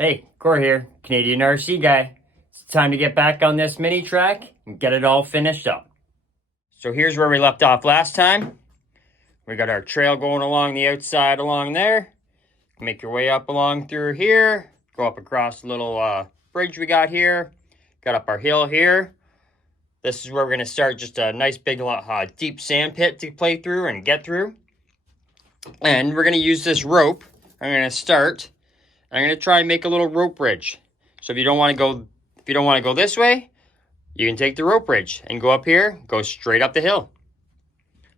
Hey, Cor here, Canadian RC guy. It's time to get back on this mini track and get it all finished up. So here's where we left off last time. We got our trail going along the outside along there. Make your way up along through here. Go up across the little bridge we got here. Got up our hill here. This is where we're going to start just a nice big deep sand pit to play through and get through. And we're going to use this rope. I'm going to try and make a little rope bridge. So if you don't want to go this way, you can take the rope bridge and go up here, go straight up the hill.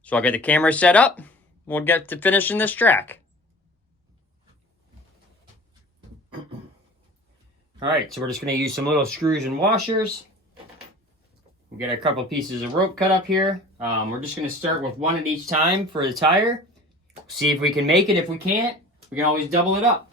So I'll get the camera set up. We'll get to finishing this track. All right, so we're just going to use some little screws and washers. We'll get a couple pieces of rope cut up here. We're just going to start with one at each time for the tire. See if we can make it. If we can't, we can always double it up.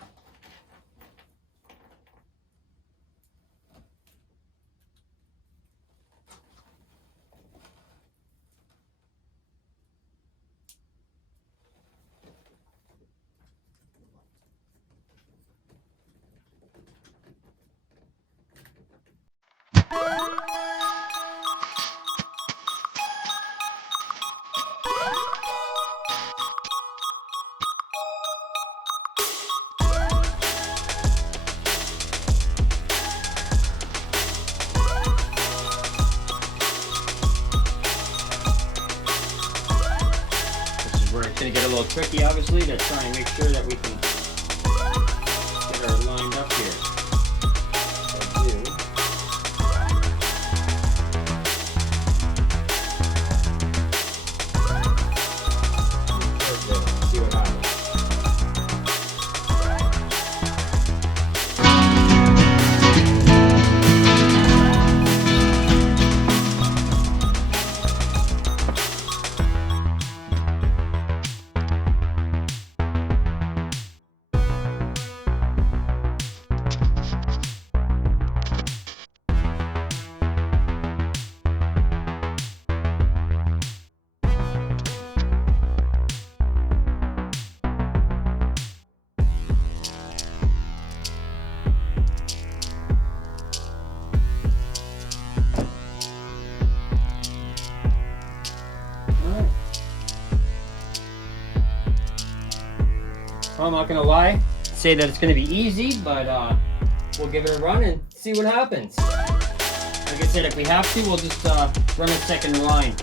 Where it's going to get a little tricky, obviously, to try and make sure that we can get her lined up here. See what happens. Well, I'm not going to lie, say that it's going to be easy, but we'll give it a run and see what happens. Like I said, if we have to, we'll just run a second line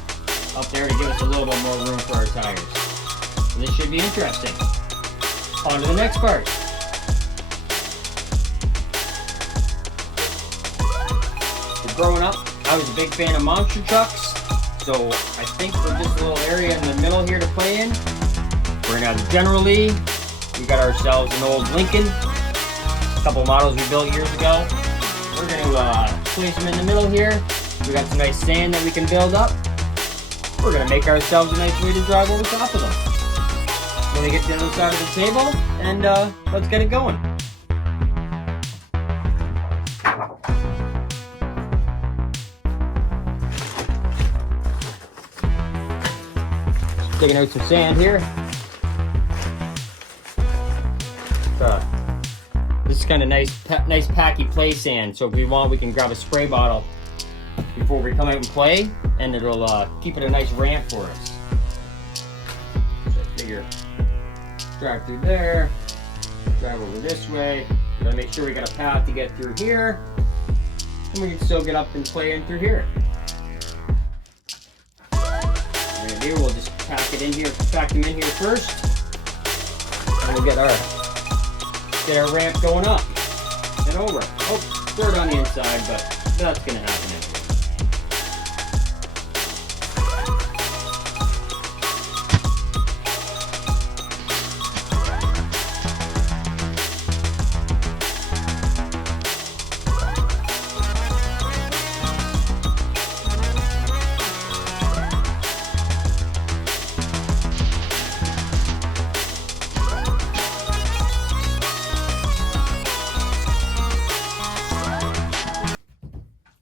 up there to give us a little bit more room for our tires. So this should be interesting. On to the next part. So growing up, I was a big fan of monster trucks, so I think for just a little area in the middle here to play in, we're going to have General Lee. We got ourselves an old Lincoln, a couple models we built years ago. We're going to place them in the middle here. We got some nice sand that we can build up. We're going to make ourselves a nice way to drive over top of them. We're going to get to the other side of the table and let's get it going. Taking out some sand here. This is kind of nice packy play sand, so if we want, we can grab a spray bottle before we come out and play, and it'll keep it a nice ramp for us. So I figure, drive through there, drive over this way. Gotta make sure we got a path to get through here, and we can still get up and play in through here. What we're gonna do, we'll just pack them in here first, and we'll get our ramp going up and over. Oh, dirt on the inside, but that's going to happen anyway.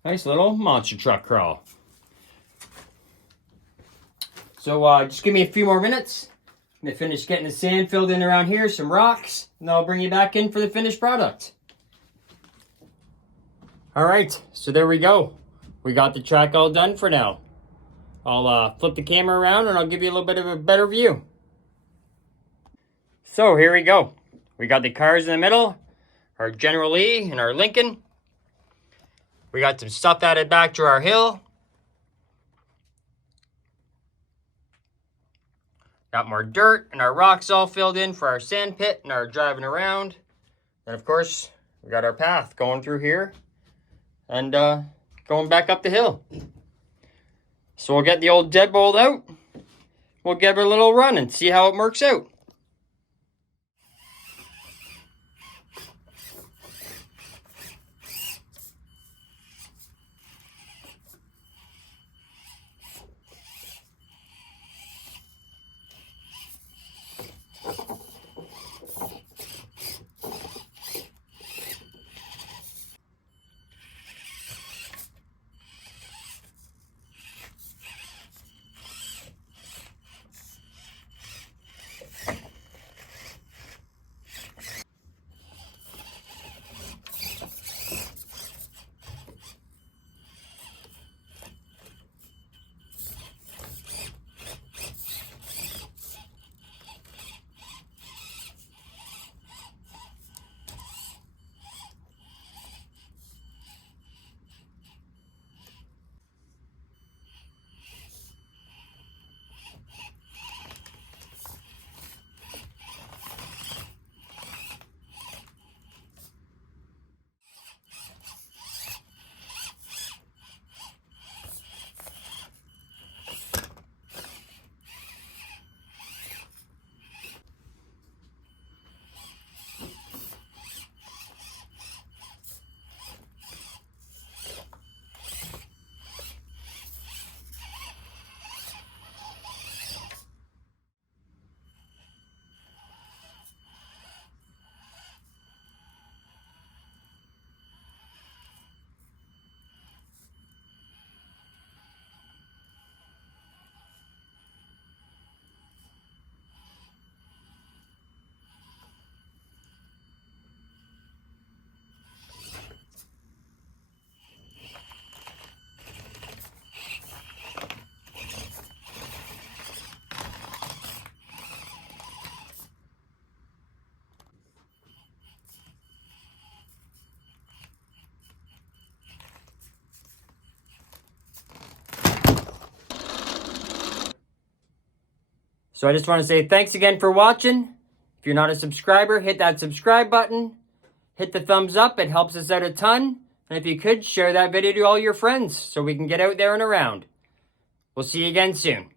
Nice little monster truck crawl. So just give me a few more minutes. I'm gonna finish getting the sand filled in around here, some rocks, and I'll bring you back in for the finished product. All right, so there we go. We got the track all done for now. I'll flip the camera around and I'll give you a little bit of a better view. So here we go. We got the cars in the middle, our General Lee and our Lincoln. We got some stuff added back to our hill. Got more dirt and our rocks all filled in for our sand pit and our driving around. And of course, we got our path going through here and going back up the hill. So we'll get the old deadbolt out. We'll give it a little run and see how it works out. So I just want to say thanks again for watching. If you're not a subscriber, hit that subscribe button. Hit the thumbs up, it helps us out a ton. And if you could, share that video to all your friends so we can get out there and around. We'll see you again soon.